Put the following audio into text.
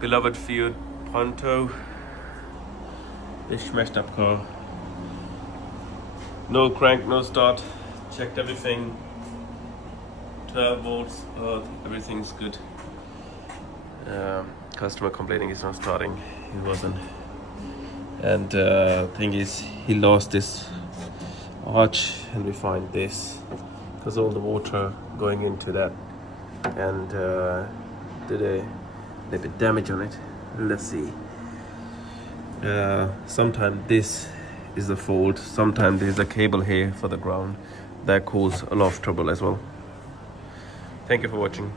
beloved Fiat Punto. This smashed up car. No crank, no start. Checked everything. 12 volts, everything's good. Customer complaining it's not starting. It wasn't. And thing is, he lost this arch, and we find this because all the water going into that and did a little bit damage on it. Let's see. Sometimes this is the fault. Sometimes there's a cable here for the ground that causes a lot of trouble as well. Thank you for watching.